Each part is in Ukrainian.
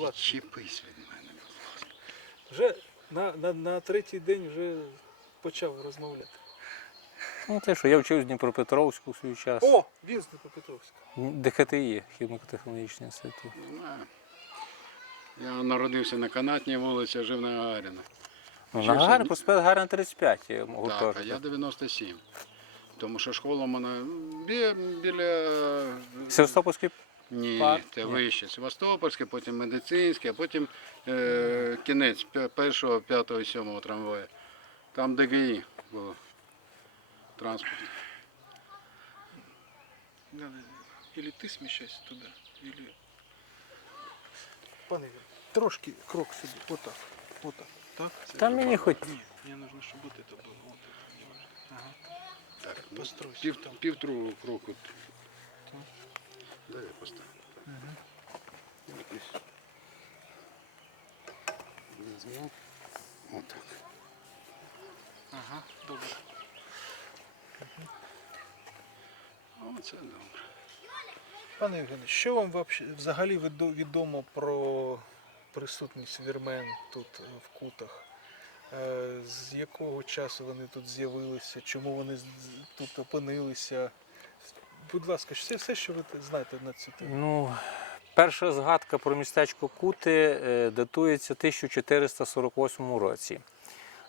Влад, Чіпись від мене. вже на, на, на третій день вже почав розмовляти. Ну, те, що я вчив з Дніпропетровську в свій час. О, він з Дніпропетровська. ДХТІ, хіміко-технологічний інститут. Я народився на Канатній вулиці, а жив на Гагаріна. Ну, на Гагарин, в- проспект Гагарин 35, я можу Так, а я 97. Тому що школа в мене бі, біля. е, Севастопольський Ні, парк? це Ні. вище. Севастопольське, потім медицинське, а потім е, кінець пе- першого, п'ятого, сьомого трамвая. Там ДГІ було. Транспорт. Да, да. Или ты смещайся туда, или... Пане Ігор, трошки крок сюди, отак. Отак. Так? Та мені хоч Не, мне нужно, чтобы вот это было. Вот это. не важно. Ага. Так, ну, Постройся пів, там. півтру кроку. Дай я поставлю. Якось. Візьму. Отак. Ага, добре. Оце добре. Пане Євгене, що вам вообще- взагалі відо- відомо про присутність вірмен тут е, в кутах? Е, З якого часу вони тут з'явилися? Чому вони з- з- тут опинилися? Будь ласка, все, все що ви знаєте на цю тему. Ну, перша згадка про містечко Кути е, датується 1448 році.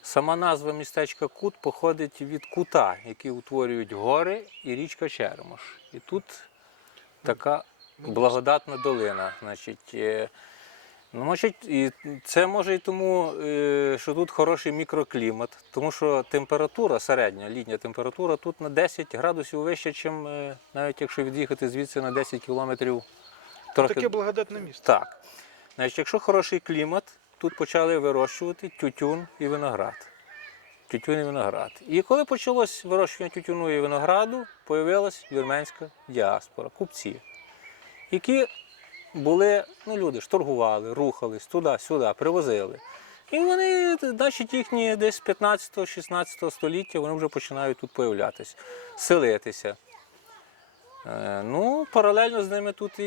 Сама назва містечка Кут походить від кута, які утворюють гори і річка Черемош. І тут така благодатна долина. Значить, е, ну, значить, і це може і тому, е, що тут хороший мікроклімат, тому що температура, середня літня температура тут на 10 градусів вища, ніж навіть якщо від'їхати звідси на 10 кілометрів. Трохи... Таке благодатне місто. Так. Значить, якщо хороший клімат, тут почали вирощувати тютюн і виноград. Тютюн і виноград. І коли почалось вирощування тютюну і винограду, появилась вірменська діаспора, купці, які були, ну, люди ж торгували, рухались туди-сюди, привозили. І вони, значить, їхні десь 15-16 століття вони вже починають тут появлятися, селитися. Е, Ну, паралельно з ними тут і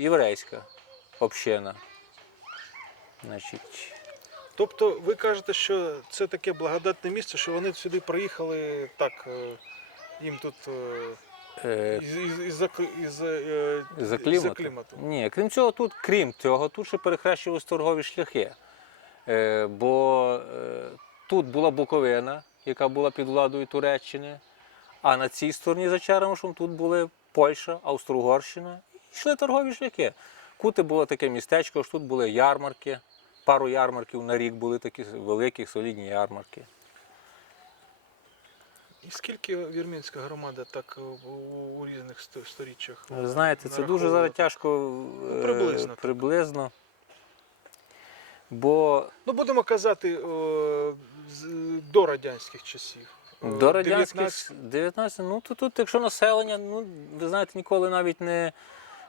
єврейська община. Значить, Тобто ви кажете, що це таке благодатне місце, що вони сюди приїхали так, е, їм тут е, е, із, із, із-за, із, е, із-за клімату. клімату. Ні, крім цього, тут, крім цього, тут ще перехрещувались торгові шляхи. Е, бо е, тут була Буковина, яка була під владою Туреччини, а на цій стороні за Черемошем тут були Польща, Австро-Угорщина. Йшли торгові шляхи. Кути було таке містечко, що тут були ярмарки. Пару ярмарків на рік були такі великі, солідні ярмарки. І скільки вірменська громада так е, у, різних сторіччях? Ви знаєте, це дуже зараз тяжко е, приблизно приблизно. Бо Ну, будемо казати, о, до радянських часів. До радянських 19 19, ну то тут, якщо населення, ну ви знаєте, ніколи навіть не,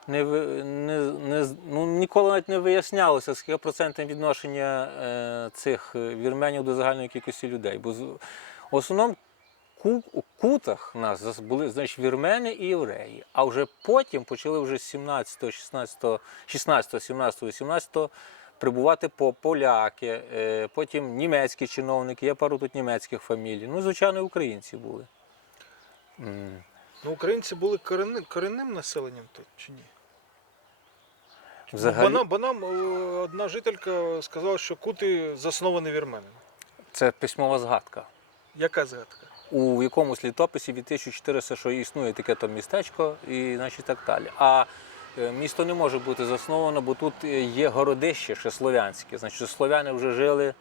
не, не, не ну, ніколи навіть не вияснялося, скільки процентне відношення е, цих вірменів до загальної кількості людей. Бо в основному кутах нас були значить, вірмени і євреї. А вже потім почали вже з 17, 16, 16, 17, 18 прибувати по поляки, е, потім німецькі чиновники, є пару тут німецьких фамілій. Ну, звичайно, українці були. Ну, українці були коренним, коренним населенням тут чи ні? Взагалі, Бо нам, бо нам одна жителька сказала, що кути засновані вірменами. це письмова згадка. Яка згадка? У якомусь літописі від 1400, що існує таке то містечко, і значить так далі. А е, місто не може бути засновано, бо тут е, є городище ще слов'янське. Значить, слов'яни вже жили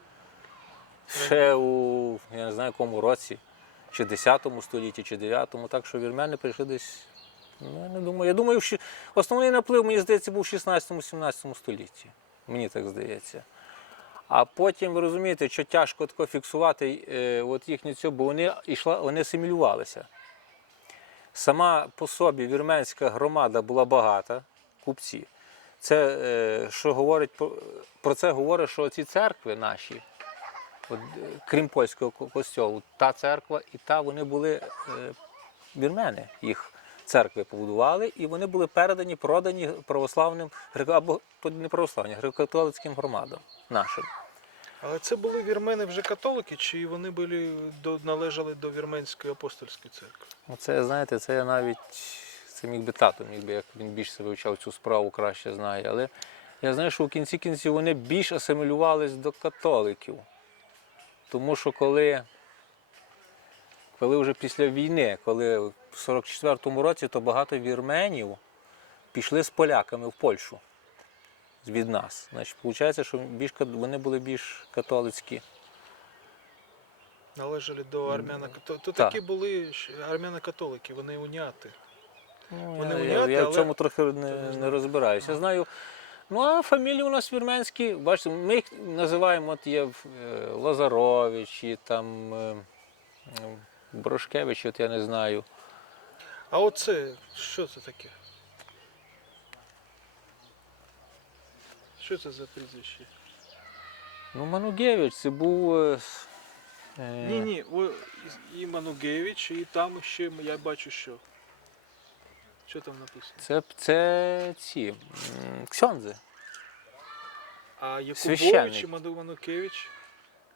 ще у я не знаю якому році, чи 10 столітті, чи 9, так що вірмени прийшли десь. Ну, я не думаю. Я думаю, що основний наплив, мені здається, був в 16-17 столітті. Мені так здається. А потім, ви розумієте, що тяжко тако фіксувати е, от їхню цю, бо вони, йшла, вони асимілювалися. Сама по собі вірменська громада була багата, купці. Це, е, що говорить, про, це говорить, що ці церкви наші, от, е, крім польського ко- костьолу, та церква і та вони були е, вірмени, їх церкви побудували, і вони були передані, продані православним або не православним, греко-католицьким громадам нашим. Але це були вірмени вже католики, чи вони були до, належали до Вірменської апостольської церкви? Оце, знаєте, це я навіть це міг би тато, міг би, як він більше вивчав цю справу, краще знає. Але я знаю, що в кінці кінців вони більш асимілювались до католиків. Тому що коли, коли вже після війни, коли в 44-му році, то багато вірменів пішли з поляками в Польщу від нас. Значить, виходить, що більш, вони були більш католицькі. Належали до армяна то, то Так. такі були армяно-католики, вони уняти. Ну, Вони я, я, уняти, я в цьому трохи не, не не, розбираюся. Я знаю. Ну, а фамілії у нас вірменські, бачите, ми їх називаємо от є е, Лазарович, і там е, е, Брошкевич, от я не знаю. А оце, що це таке? Що це за прізвище? Ну, Манугевич, це був. е, е, Ні, ні, о, і- Манугевич, і там ще я бачу що. Що там написано? Це, це ці м, ксьондзи, А Якубович і Ману Манукевич?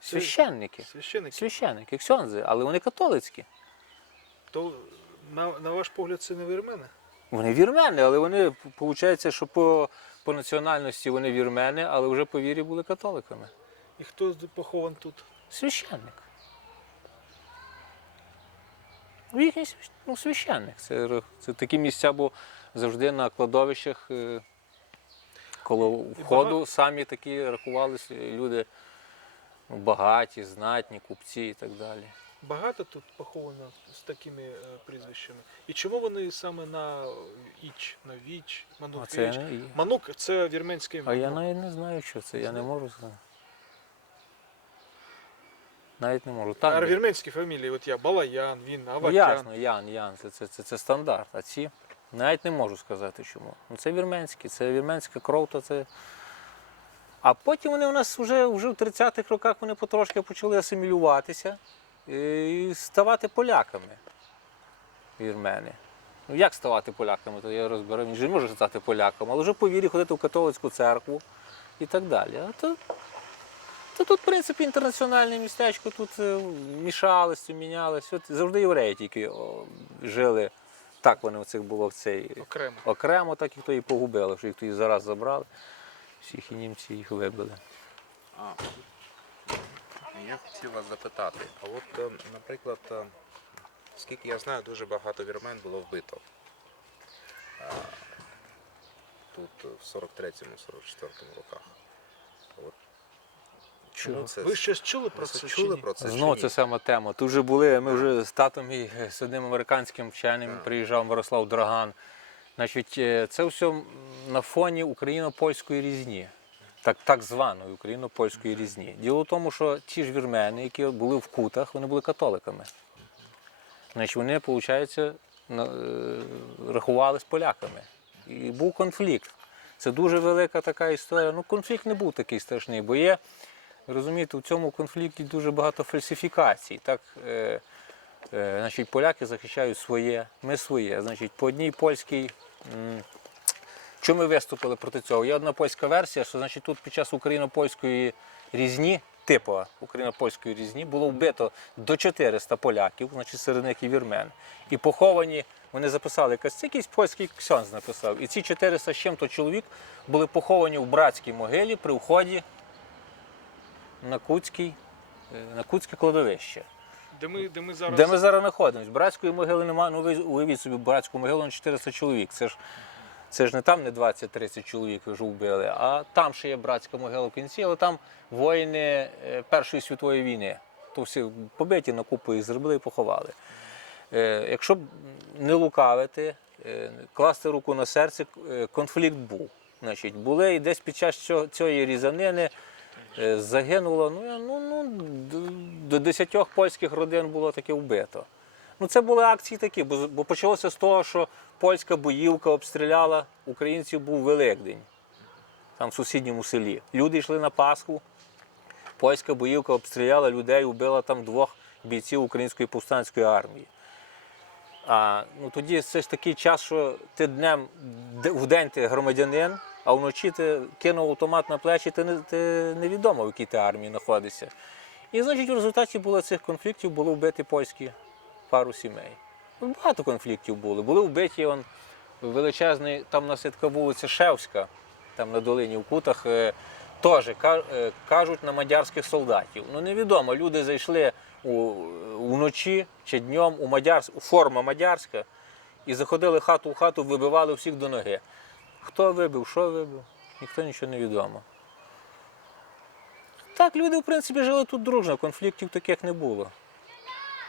Священники. Священники. Священники, ксьондзи, але вони католицькі. То на, на ваш погляд це не вірмени? Вони вірмени, але вони, виходить, що по, по національності вони вірмени, але вже по вірі були католиками. І хто похован тут? Священник. Їхній ну, священник. Це, це такі місця, бо завжди на кладовищах е, коло входу самі такі рахувалися люди ну, багаті, знатні, купці і так далі. Багато тут поховано з такими е, прізвищами. І чому вони саме на Іч, на Віч, А, це не... Манук це вірменське ім'я. а я навіть не знаю, що це, я не можу знати. Навіть не можу. А Так, вірменські фамілії, от я Балаян, він, Ну, Авакян. ясно, Ян, Ян, це, це, це, це стандарт. А ці навіть не можу сказати чому. Ну, це вірменські, це вірменська кров, то це. А потім вони у нас вже, вже в 30-х роках вони потрошки почали асимілюватися і ставати поляками. Вірмени. Ну як ставати поляками, то я розберу. Він же не може стати поляком, але вже по вірі ходити в католицьку церкву і так далі. А то, то тут, в принципі, інтернаціональне містечко, тут е, мішалося, мінялося. От завжди євреї тільки о, жили. Так вони оцих було в цей Окремо. окремо, так і то і погубили, що їх тоді зараз забрали. Всіх і німці їх вибили. А, я хотів вас запитати, а от, е, наприклад, е, скільки я знаю, дуже багато вірмен було вбито. Тут е, в 43-44 роках. От, чому це? Ви щось чули про це? чи чули про це? чи Знову це сама тема. Тут вже були, ми вже з татом і з одним американським вченим приїжджав Мирослав Драган. Значить, це все на фоні україно-польської різні. Так, так званої україно-польської різні. Діло в тому, що ті ж вірмени, які були в кутах, вони були католиками. Значить, вони, виходить, е, рахувались поляками. І був конфлікт. Це дуже велика така історія. Ну, конфлікт не був такий страшний, бо є, розумієте, в цьому конфлікті дуже багато фальсифікацій. Так, е, е, значить, поляки захищають своє, ми своє. Значить, по одній польській. Чому ми виступили проти цього? Є одна польська версія, що значить, тут під час україно-польської різні, типова україно-польської різні, було вбито до 400 поляків, значить серед них і вірмен. І поховані, вони записали якась, це якийсь польський ксьонз написав. І ці 400 з чим-то чоловік були поховані в братській могилі при вході на Куцький, е, на Куцьке кладовище. Де ми, де ми зараз. Де ми зараз знаходимося? Братської могили немає. Ну ви уявіть собі братську могилу на 400 чоловік. Це ж, це ж не там не 20-30 чоловік вже вбили, а там ще є братська могила в кінці, але там воїни е, Першої світової війни. То всі побиті на купу їх зробили і поховали. Е, Якщо не лукавити, е, класти руку на серце, конфлікт був. Значить, були і десь під час цієї різанини загинуло ну, ну, ну, до десятьох польських родин було таке вбито. Ну, це були акції такі, бо, бо почалося з того, що польська боївка обстріляла українців був Великдень, там в сусідньому селі. Люди йшли на Пасху, польська боївка обстріляла людей, вбила там двох бійців української повстанської армії. А ну тоді це ж такий час, що ти днем в день ти громадянин, а вночі ти кинув автомат на плечі, ти не ти невідомо, в якій ти армії знаходишся. І значить, в результаті було цих конфліктів було вбиті польські пару сімей. Ну, Багато конфліктів було. Були вбиті он, величезний, там у нас вулиця Шевська, там на долині в Кутах, е, теж е, кажуть на мадярських солдатів. Ну невідомо, люди зайшли у, вночі чи днем у мадярсь, форма мадярська і заходили хату в хату, вибивали всіх до ноги. Хто вибив, що вибив, ніхто нічого не відомо. Так, люди, в принципі, жили тут дружно, конфліктів таких не було.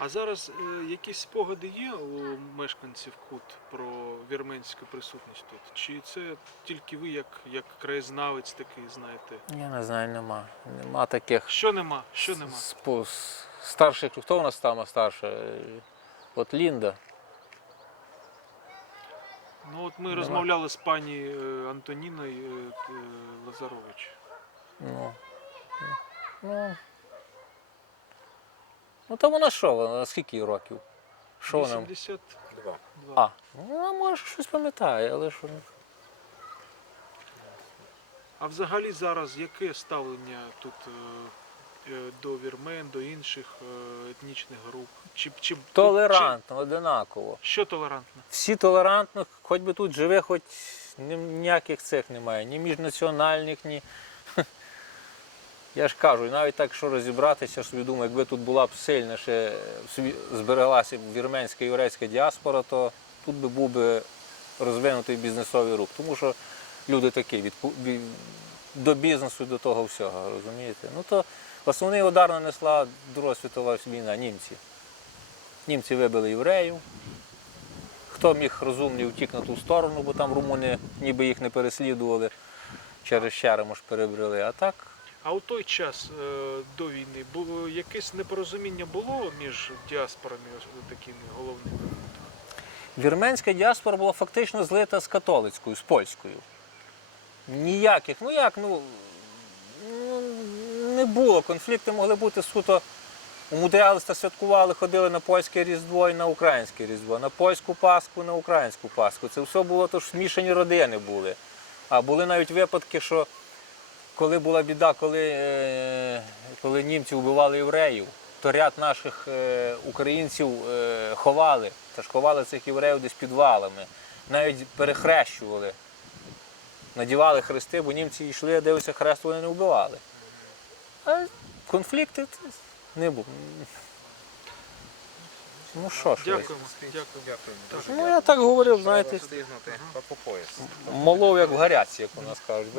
А зараз е, якісь спогади є у мешканців Кут про вірменську присутність тут? Чи це тільки ви, як, як краєзнавець такий, знаєте? Я не знаю, нема. Нема таких Що нема? Що нема? спо- старших. Хто у нас там старша? Е, От Лінда. Ну от ми Нема. розмовляли з пані е, Антоніною Лазарович. Ну, ну, ну то вона що? Вона скільки їй років? Що вона? 82. Два. А, ну, вона може щось пам'ятає, але що. А взагалі зараз яке ставлення тут е, е, до вірмен, до інших е, етнічних груп? Чи, чи, Толерантно, одинаково. Що толерантно? Всі толерантно, хоч би тут живе, хоч ні- ніяких цих немає, ні міжнаціональних, ні. Я ж кажу, навіть так, що розібратися, собі думаю, якби тут була б сильна ще збереглася б вірменська єврейська діаспора, то тут би був би розвинутий бізнесовий рух. Тому що люди такі від, до бізнесу, до того всього, розумієте? Ну то основний удар нанесла Друга світова війна, німці. Німці вибили євреїв. Хто міг розумний втік на ту сторону, бо там румуни ніби їх не переслідували, через Черемош перебрали. А так, А у той час е, до війни було якесь непорозуміння було між діаспорами такими головними? вірменська діаспора була фактично злита з католицькою, з польською. Ніяких, ну як, ну, ну не було. Конфлікти могли бути суто. Умудрялися та святкували, ходили на польське Різдво і на українське Різдво, на польську Пасху, на українську Пасху. Це все було, то ж змішані родини були. А були навіть випадки, що коли була біда, коли, е, коли німці вбивали євреїв, то ряд наших е, українців е, ховали. Та ж ховали цих євреїв десь підвалами. Навіть перехрещували. Надівали хрести, бо німці йшли, дивилися хрест, вони не вбивали. А конфлікти не було. Ну що ж. Дякуємо. Дякую. Ну я так говорив, знаєте, молов як в гарячці, як у нас кажуть.